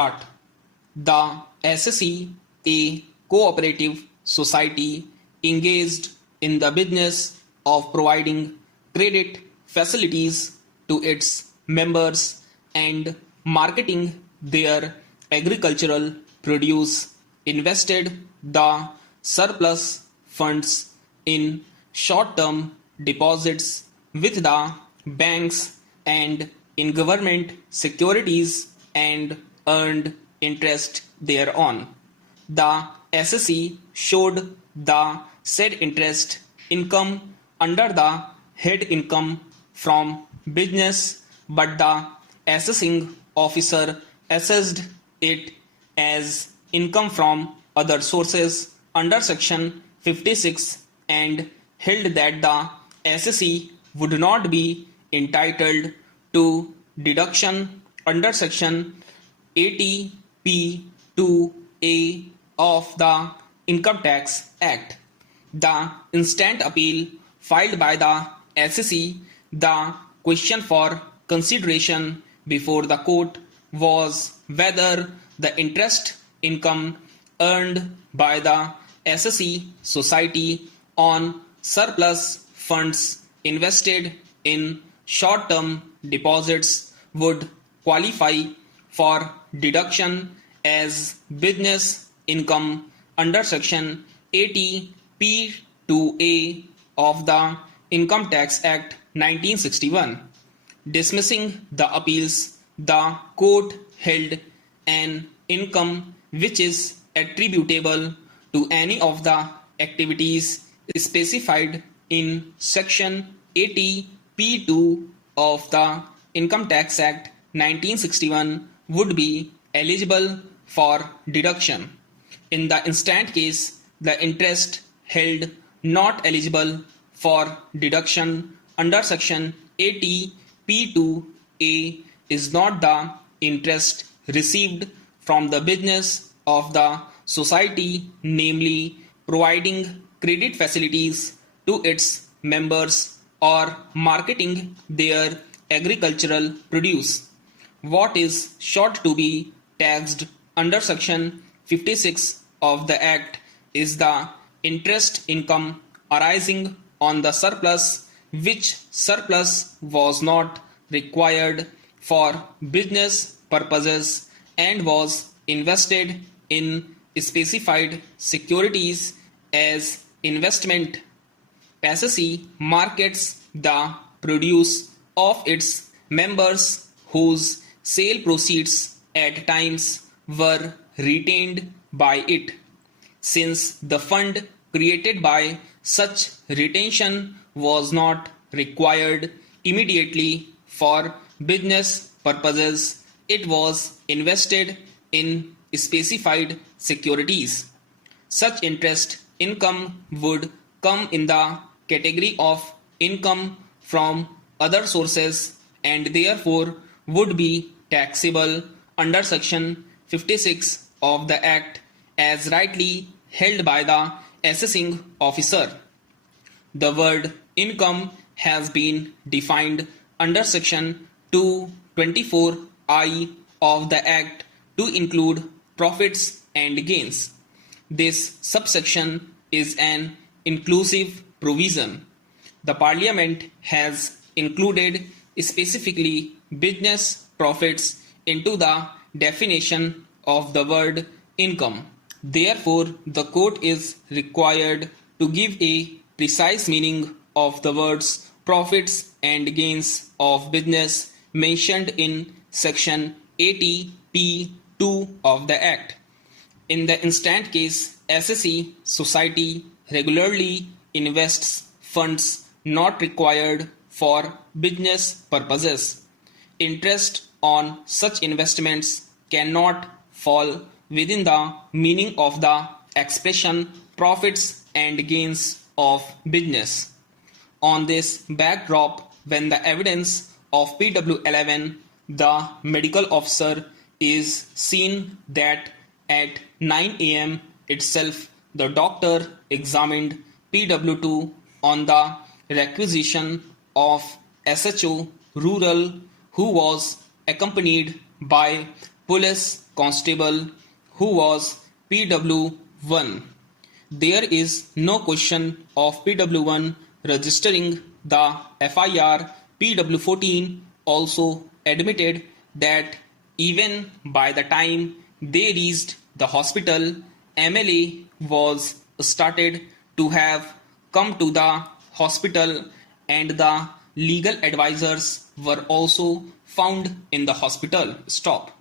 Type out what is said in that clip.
start. The SSE, a cooperative society engaged in the business of providing credit facilities to its members and marketing their agricultural produce, invested the surplus funds in short-term deposits with the banks and in government securities and earned interest thereon. The SSE showed the said interest income under the head income from business, but the assessing officer assessed it as income from other sources under section 56 and held that the SSE would not be entitled to deduction under section 80p2a of the Income Tax Act. The instant appeal filed by the SSE, the question for consideration before the court was whether the interest income earned by the SSE society on surplus funds invested in short-term deposits would qualify for deduction as business income under section 80p2a of the Income Tax Act 1961. Dismissing the appeals, the court held an income which is attributable to any of the activities specified in section 80p2 of the Income Tax Act 1961 would be eligible for deduction. In the instant case, the interest held not eligible for deduction under section 80p2a is not the interest received from the business of the society, namely providing credit facilities to its members or marketing their agricultural produce. What is sought to be taxed under section 56 of the Act is the interest income arising on the surplus, which surplus was not required for business purposes and was invested in specified securities as investment. SSE markets the produce of its members whose sale proceeds at times were retained by it. Since the fund created by such retention was not required immediately for business purposes, it was invested in specified securities. Such interest income would come in the category of income from other sources and therefore would be taxable under section 56 of the Act as rightly held by the assessing officer. The word income has been defined under section 224I of the Act to include profits and gains. This subsection is an inclusive provision. The Parliament has included specifically business profits into the definition of the word income. Therefore, the court is required to give a precise meaning of the words profits and gains of business mentioned in section 80p2 of the Act. In the instant case, SSE society regularly invests funds not required for business purposes. Interest on such investments cannot fall within the meaning of the expression profits and gains of business. On this backdrop, when the evidence of PW11, the medical officer, is seen that at 9 a.m. itself the doctor examined PW2 on the requisition of SHO rural, who was accompanied by police constable who was PW1. There is no question of PW1 registering the FIR. PW14 also admitted that even by the time they reached the hospital, MLA was started to have come to the hospital and the legal advisors were also found in the hospital. Stop.